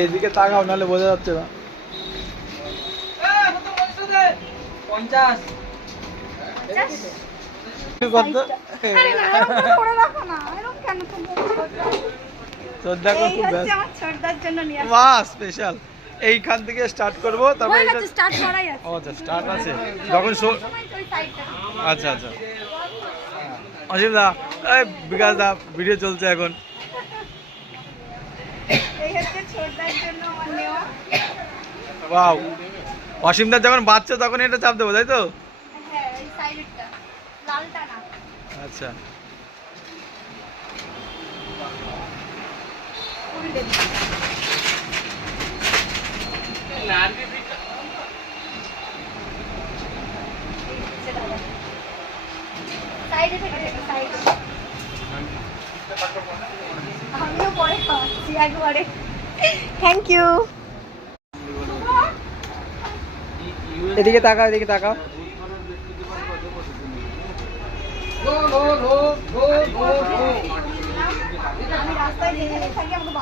এইদিকে তাকাও নাহলে বোঝা যাচ্ছে না। 50 স্পেশাল এইখান থেকে স্টার্ট করবো, তারপর স্টার্ট আছে যখন আচ্ছা আচ্ছা অসীম দা, বিকাশ দা ভিডিও চলছে এখন। ওয়াও, অসীম দা যখন বাচ্চা তখন এটা চাপ দেবো, তাই তো? আচ্ছা থ্যাংক ইউ। এদিকে তাকাও, এদিকে তাকাও। আমি রাস্তায় যেতে থাকি আমাকে